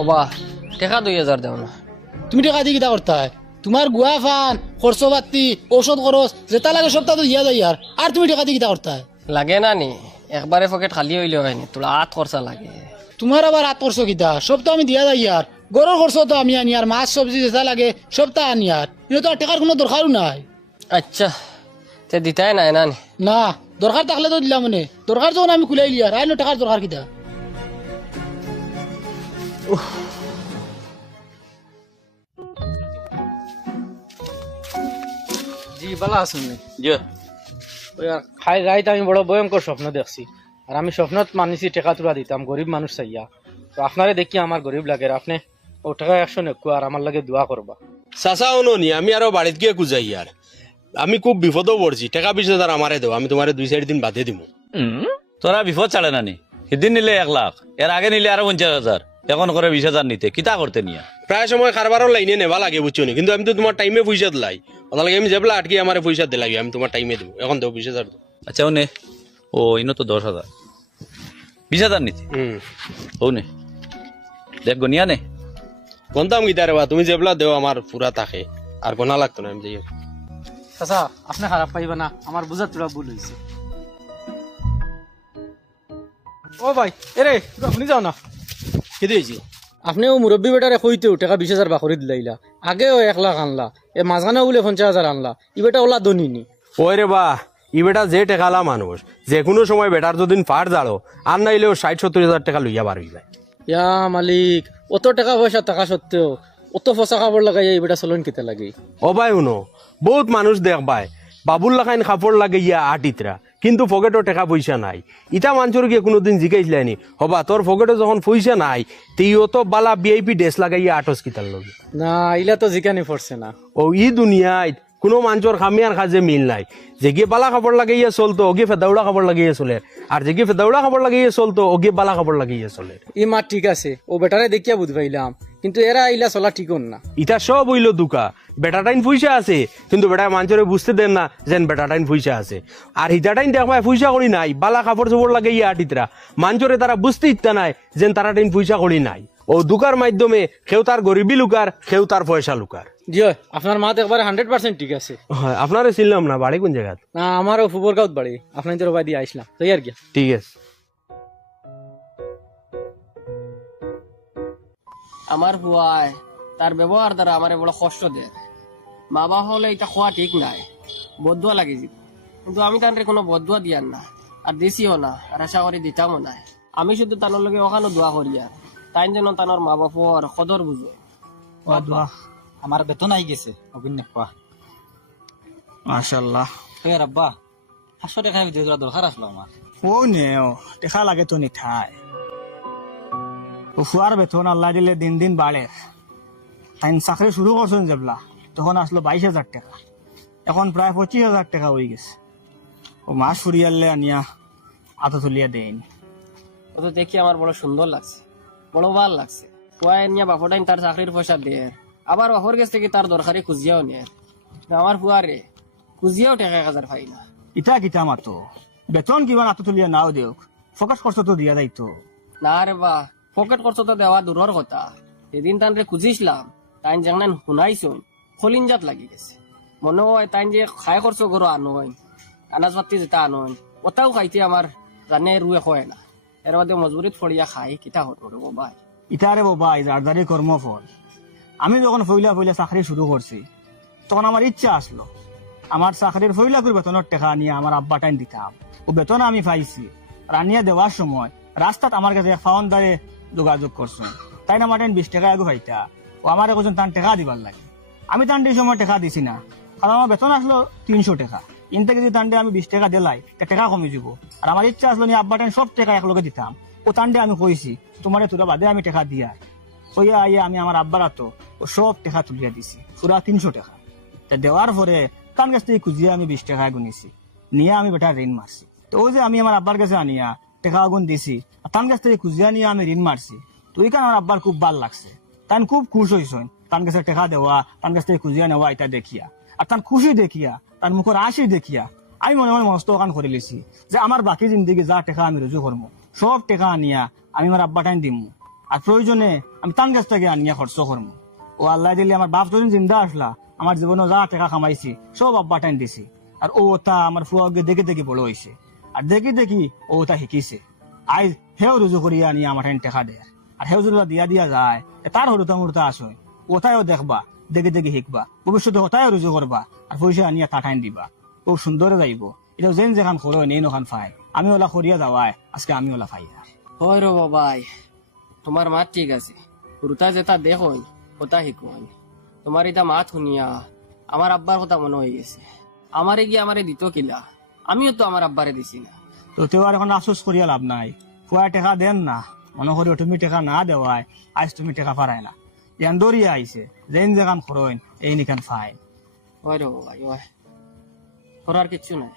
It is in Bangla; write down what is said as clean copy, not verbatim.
ওবা টেকা 2000 দেও না। তুমি টাকা দিয়ে কিতা করতে হয়? তোমার গুয়া ফান খরচ পাতি ঔষধ খরচ যেটা লাগে সবটা তো দিয়া যায় আর তুমি টাকা দিয়ে কিতা করতে হয়? লাগে না নি একবারে পকেট খালি হইলে হয়নি, তোলা 8 খরচা লাগে। তোমার আবার হাত খরচ কিতা? সব তো আমি দিয়া যাই গরুর খরচ তো আমি আনি আর মাছ সবজি যেটা লাগে সবটা আনি কিন্তু তো আর টাকার কোনো দরকারও নাই। আচ্ছা তে দিতাই নাই না নি? না দরকার থাকলে তো দিলাম মানে দরকার যখন আমি খুলাই লিয়ার আইনো টাকার দরকার কিতা? জি ভালো আছেন খাই রাইত আমি বড় ভয়ঙ্কর স্বপ্ন দেখছি আর আমি স্বপ্নত মানিছি টাকা তুলা দিতাম গরিব মানুষ চাইয়া। তো আপনারে দেখি আমার গরিব লাগে আপনি ও টাকা 100 নেকু আর আমার লাগে দোয়া করবা। চাচা শুনি আমি আরো বাড়িত গিয়ে কুজাই আর আমি খুব বিপদও পড়ছি, টাকা 20,000 আমারে দেও, আমি তোমারে 2-4 দিন বাদে দিব। তোরা বিপদ চালে নানি? সেদিন নিলে 1 লাখ, এর আগে নিলে আরো 50,000, এখন করে 20,000 নিতে কিতা করতে নিয়া? প্রায় সময় খারবারও লাইনে নেবা লাগে বুঝছো নি, কিন্তু আমি তো তোমার টাইমে পয়সা দিলাই, ওটা লাগে আমি যেবলা আটকে আমার পয়সা দিলাই, আমি তোমার টাইমে দেবো, এখন দেবো 20,000 দেবো। আচ্ছা ও নে, ও ইনো তো 10,000, 20,000 নিতে ও নে, দেখ গনিয়া নে। গন্তাম গীতা রে বা, তুমি যেবলা দেও আমার পুরা থাকে আর গোনা লাগতো না, আমি যাই। চাচা আপনি খারাপ পাইবা না, আমার বুঝা তোরা ভুল হয়েছে। ও ভাই এরে আপনি যাও না, কি দিয়েছি? আপনি ও মুরব্বী বেটারে কইতেও টাকা 20,000 বাকরি দিলাইলা, আগেও 1 লাখ আনলা, এ মাঝখানেও বলে 50,000 আনলা, ই বেটা ওলা দনি নি। ওই রে বা, ই বেটা যে টেকালা মানুষ, যে কোনো সময় বেটার যদি ফার জাড়ো আর নাইলেও 60-70,000 টাকা লইয়া বার হয়ে যায়। ইয়া মালিক অত টাকা পয়সা থাকা সত্ত্বেও অত ফসা কাপড় লাগাই এই বেটা চলন কিতে লাগে? ও ভাই শুনো, বহুত মানুষ দেখবাই বাবুর লাগাইন কাপড় লাগে ইয়া আটিতরা, কিন্তু পকেটও টাকা পয়সা নাই। ইটা মানুষের গিয়ে কোনোদিন জিগাইছিলানি হবা তোর পকেটে যখন পয়সা নাই তুইও তো বালা ভিআইপি ড্রেস লাগাইয়া আটস কিতার লগে না, ইলা তো জিকানি পড়ছে না। ও ই দুনিয়ায় কোনো মানুষের খামিয়ার কাজে মিল নাই। যে গিয়ে বালা কাপড় লাগাইয়া চলতো ওগে ফেদাউড়া কাপড় লাগাইয়া চলে, আর যে গিয়ে ফেদাউড়া কাপড় লাগাইয়া চলতো ওগে বালা কাপড় লাগাইয়া চলে। ই মা ঠিক আছে, ও বেটারে দেখিয়া বুঝ পাইলাম, কিন্তু এরা ইলা চলা ঠিক না। ইটা সব হইল দুকা, বেটাটাইন পয়সা আছে কিন্তু বেটা মানুষের বুঝতে দেন না যেন বেটাটাইন পয়সা আছে, আর হিতাটাইন দেখবায় পয়সা করি নাই বালা কাপড় চোপড় লাগাইয়া আটিতরা মানুষের তারা বুঝতে ইচ্ছা নাই যেন তারা টাইন পয়সা করি নাই। ও দুকার মাধ্যমে কেউ তার গরিবী লুকার, কেউ তার পয়সা লুকার। জি আপনার মাত একবারে 100% ঠিক আছে। হয় আপনারে চিনলাম না, বাড়ি কোন জায়গা? না আমারও ফুবরগাঁওত বাড়ি, আপনাদের বাড়ি দিয়ে আইসলাম তাই আর কি। ঠিক আছে। আমার বুয়ায় তার ব্যবহার দ্বারা আমার বড় কষ্ট দেয়। বাবা হলে এটা খোয়া ঠিক নাই, বদুয়া লাগে যে, কিন্তু আমি তাদের কোনো বদুয়া দিয়ার না আর দিছিও না আর আশা করি দিতামও নাই। আমি শুধু তানোর লগে ওখানে দোয়া করি আর তাই যেন তানোর মা বাপর কদর বুঝো। আমার বেতন আই গেছে অভিনয় কোয়া মাশাআল্লাহ। হে রাব্বা 500 টাকা দিয়ে দরকার আসলো আমার। ও নেও দেখা লাগে তো নিথায় ফুয়ার বেতন আল্লাহ দিলে দিন দিন বাড়ে। তাই চাকরি শুরু করছেন যেবলা তখন আসলো 22,000 টাকা, এখন প্রায় 25,000 টাকা হয়ে গেছে। ও মাস ফুরিয়ালে আনিয়া আতো তুলিয়া দেন। ও তো দেখি আমার বড় সুন্দর লাগছে, বড় ভাল লাগছে। পুয়ায় নিয়ে বাপটাইন তার চাকরির পয়সা দেয়, আবার বাপর কাছ থেকে তার দরকারি খুঁজিয়াও নেয়। আমার ফুয়ারে খুঁজিয়াও টাকা 1,000 পাই না। ইটা কিতা মাতো বেতন কিবা আতো তুলিয়া নাও দেওক, ফোকাস খরচ তো দিয়া যাইতো। না রে বা, পকেট খরচ তো দেওয়া দূরের কথা। সেদিন তানরে খুঁজিছিলাম, তাই যেমন শুনাইছুন খলিঞ্জাত লাগি গেছে। মনে হয় তাই যে খাই খরচ করো আনয়, আনাজপাতি যেটা আনয় ওটাও খাইতে আমার জানে রুয়ে হয় না। এর মধ্যে মজবুরিত ফড়িয়া খাই কিতা হতো রে ভাই। ইটারে বাবা জারদারি কর্মফল। আমি যখন ফইলা চাকরি শুরু করছি তখন আমার ইচ্ছা আসলো আমার চাকরির ফইলা করে বেতনের টাকা নিয়ে আমার আব্বা টাইম দিতাম। ও বেতন আমি পাইছি, রানিয়া দেওয়ার সময় রাস্তাত আমার কাছে ফাউন্ডারে যোগাযোগ করছেন, তাই না আমার 20 টাকা আগে পাইতা। ও আমার এখন তার টাকা দিবার লাগে, আমি তান্ডে সময় টাকা দিছি না, কারণ আমার বেতন আসলো 300 টাকা। ইনতে যদি তান্ডে আমি 20 টাকা দিলাই টাকা কমে যাব। আর আমার ইচ্ছা আসলো নি আব্বা টাইম সব টাকা একলগে দিতাম। ও তান্ডে আমি কইছি তোমার তোরা বাদে আমি টাকা দিয়া কইয়া আইয়া আমি আমার আব্বার তো ও সব টাকা তুলিয়া দিছি, পুরা 300 টাকা। তা দেওয়ার পরে তার কাছ থেকে খুঁজিয়ে আমি 20 টাকা গুনিছি, নিয়ে আমি বেটা ঋণ মারছি। তো ওই যে আমি আমার আব্বার কাছে আনিয়া টাকা আগুন দিছি, তার কাছ থেকে খুঁজিয়া নিয়ে আমি ঋণ মারছি। তো ওইখানে আমার আব্বার খুব ভাল লাগছে, তাই খুব খুশ হয়েছেন তার কাছে টাকা দেওয়া, তার কাছ থেকে খুঁজিয়া নেওয়া এটা দেখিয়া। আর তার খুশি দেখিয়া, তার মুখের হাসি দেখিয়া আমি মনে মনে মস্ত ওখান করে লিছি যে আমার বাকি জিন্দিগি যা টাকা আমি রুজু করবো সব টাকা আনিয়া আমি আমার আব্বা টাইম দিমু। আর প্রয়োজনে আমি তান গাছ থেকে আনিয়া খরচ করবো। ও আল্লাহ দিলে আমার বাপ যখন জিন্দা আসলা, আমার জীবনে যা টাকা কামাইছি সব আব্বা টাইম দিছি। আর ও তা আমার ফুয়াকে দেখে দেখে বড় হয়েছে, আর দেখি দেখি ও তা শিকিছে। আজ হেও রুজু করিয়া আনিয়া আমার টাইম টাকা দেয়, আর হেও যদি দিয়া দিয়া যায় তার হরুতা মুরতা আসে, ওটাইও দেখবা, দেখে দেখে শিখবা, ভবিষ্যতে ওটাইও রুজু করবা, আর পয়সা আনিয়া তাঠাইন দিবা। ও সুন্দরে যাইব। এটা যেন যেখান খরো নেই নখান ফাই, আমি ওলা করিয়া যাওয়ায় আজকে আমি ওলা ফাই। হয় রে বাবাই, তোমার মাত ঠিক আছে, রুতা যেটা দেখোই ওটা শিখোই। তোমার এটা মাত শুনিয়া আমার আব্বার কথা মনে হয়ে গেছে। আমারে গিয়ে আমারে দিত কিলা, আমিও তো আমার আব্বারে দিছি না। তো তেও আর এখন আফসোস করিয়া লাভ নাই। ফুয়া টাকা দেন না, মনে করিও তুমি টাকা না দেওয়ায় আজ তুমি টাকা পারাই না। ইয়ান দরিয়া আইছে, যেন যেখান খরইন এই নিখান ফাইন। হয় রে বাবাই, হয় করার কিচ্ছু নাই।